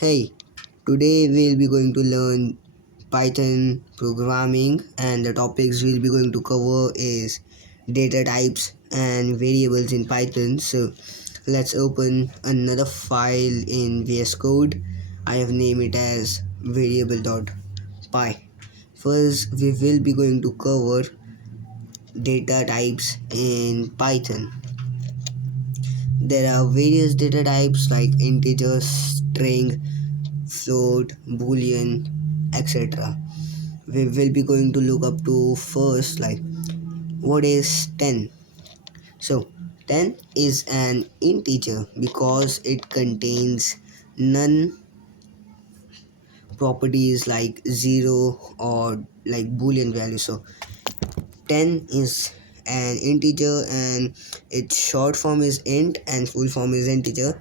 Hey, today we'll be going to learn Python programming, and the topics we'll be going to cover is data types and variables in Python. So let's open another file in VS Code. I have named it as variable.py. First, we will be going to cover data types in Python. There are various data types like integer, string, float, boolean, etc. We will be going to look up to first like what is 10. So 10 is an integer because it contains none properties like 0 or like boolean value. So 10 is an integer and its short form is int and full form is integer.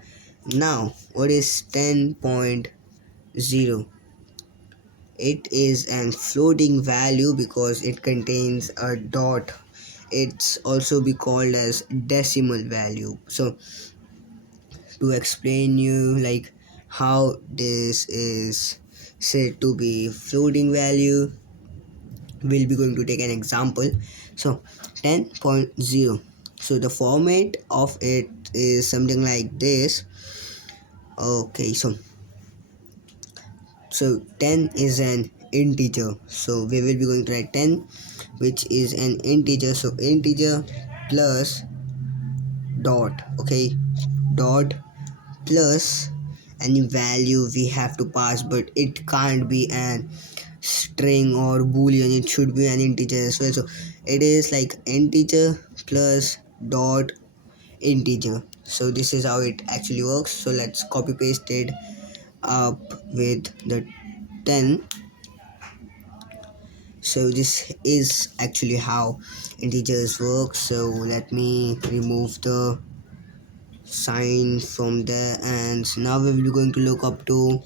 Now what is 10.0? It is an floating value because it contains a dot. It's also be called as decimal value. So to explain you like how this is said to be floating value, we'll be going to take an example. So 10.0. So the format of it is something like this. Okay, so 10 is an integer. So we will be going to write 10, which is an integer. So integer plus dot, okay, dot plus any value we have to pass, but it can't be an string or boolean. It should be an integer as well. So it is like integer plus dot integer. So this is how it actually works. So let's copy paste it up with the 10. So this is actually how integers work. So let me remove the sign from there, and now we will be going to look up to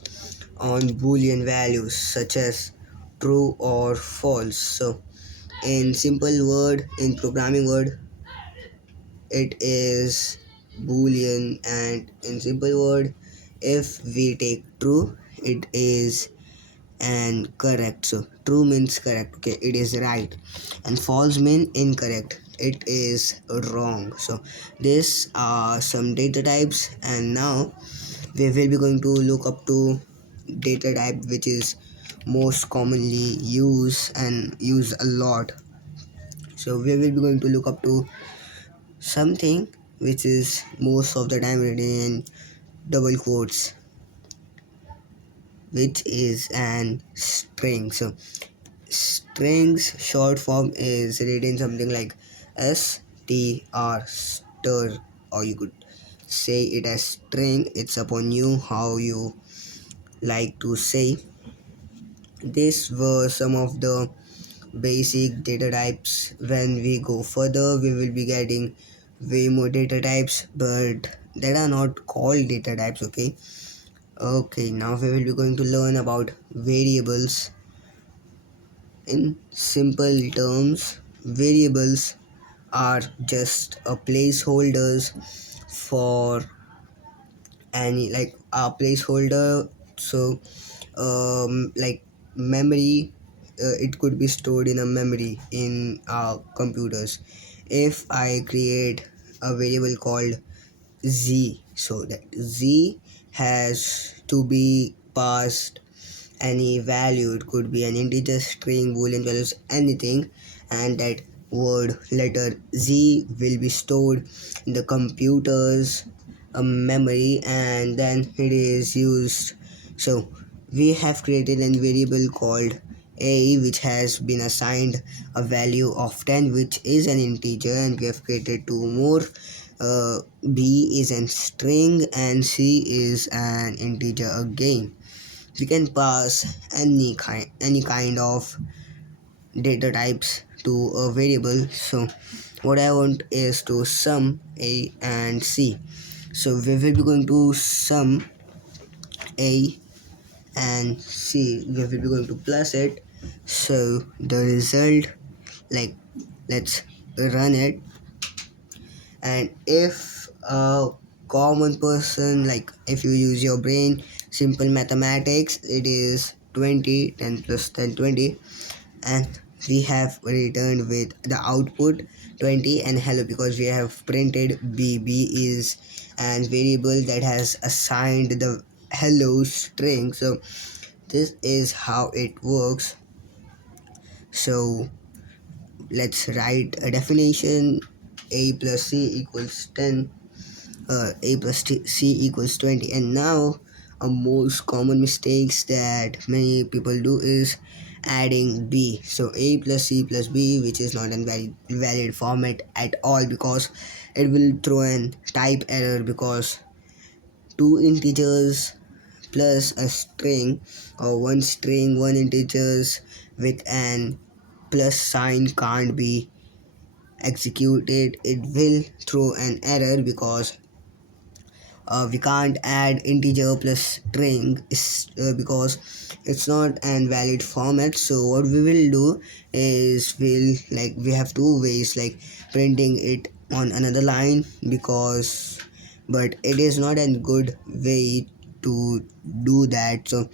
on boolean values such as true or false. So in simple word, in programming word, it is boolean, and in simple word, if we take true, it is and correct. So true means correct, okay, it is right, and false mean incorrect, it is wrong. So these are some data types, and now we will be going to look up to data type which is most commonly used and used a lot. So we will be going to look up to something which is most of the time written in double quotes, which is an string. So strings short form is written something like str stir, or you could say it as string. It's upon you how you like to say. These were some of the basic data types. When we go further, we will be getting way more data types, but that are not called data types, okay. Okay, now we will be going to learn about variables. In simple terms, variables are just a placeholders for any like a placeholder. So like memory, it could be stored in a memory in our computers. If I create a variable called z, so that z has to be passed any value. It could be an integer, string, boolean values, anything, and that word letter z will be stored in the computer's memory, and then it is used. So we have created a variable called a, which has been assigned a value of 10, which is an integer, and we have created two more. B is a string and c is an integer again. We can pass any kind of data types to a variable. So what I want is to sum a and c. So we will be going to sum a and c. We will be going to plus it. So the result, like, let's run it. And if a common person, like if you use your brain, simple mathematics. It is 20, 10 plus 10, 20, and we have returned with the output 20 and hello, because we have printed b is an variable that has assigned the hello string. So this is how it works. So let's write a definition. A plus c equals 10, a plus c equals 20. And now a most common mistakes that many people do is adding b. So a plus c plus b, which is not a valid format at all, because it will throw an type error, because two integers plus a string, or one string one integers with an plus sign can't be executed. It will throw an error, because we can't add integer plus string because it's not an valid format. So what we will do is we have two ways, like printing it on another line, because but it is not a good way to do that. So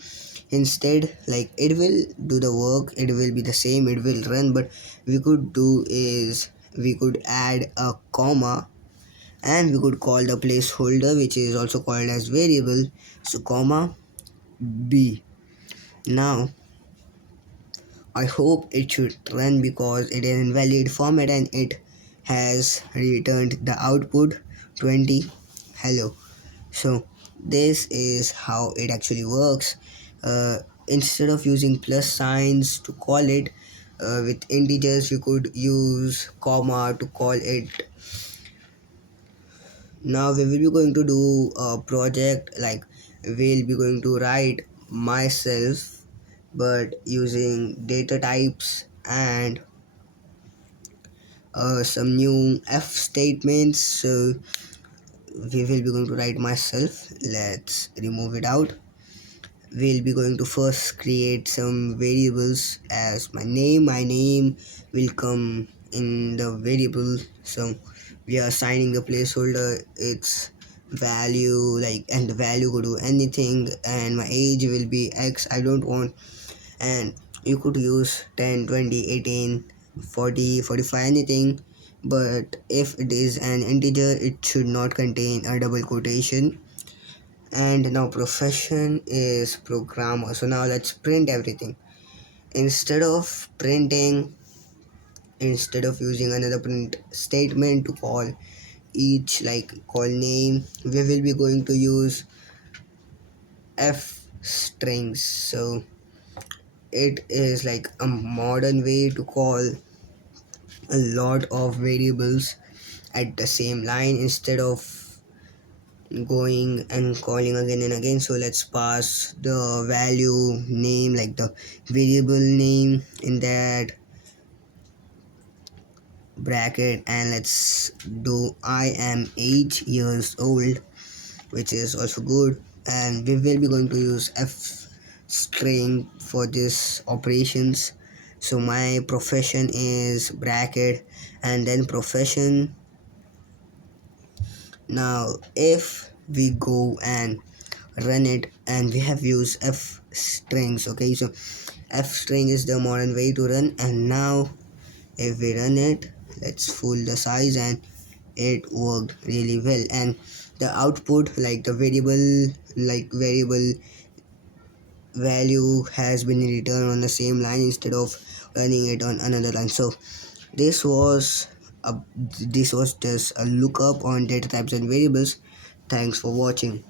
instead, like, it will do the work, it will be the same, it will run, but we could do is we could add a comma, and we could call the placeholder, which is also called as variable. So comma b. Now I hope it should run, because it is in valid format and it has returned the output 20 hello. So this is how it actually works. Instead of using plus signs to call it, with integers you could use comma to call it. Now we will be going to do a project, like we'll be going to write myself, but using data types and some new f statements. So we will be going to write myself. Let's remove it out. We'll be going to first create some variables as my name will come in the variable. So we are assigning the placeholder its value, like, and the value could do anything, and my age will be x. I don't want, and you could use 10, 20, 18, 40, 45, anything, but if it is an integer it should not contain a double quotation. And now profession is programmer. So now let's print everything. instead of printing Instead of using another print statement to call each, like call name, we will be going to use f strings. So it is like a modern way to call a lot of variables at the same line, instead of going and calling again and again. So let's pass the value name, like the variable name, in that bracket, and let's do I am 8 years old, which is also good. And we will be going to use f string for this operations. So my profession is bracket and then profession. Now if we go and run it, and we have used f strings, okay, so f string is the modern way to run. And now if we run it, let's full the size, and it worked really well. And the output, like the variable value has been returned on the same line, instead of running it on another line. So this was a this was just a lookup on data types and variables. Thanks for watching.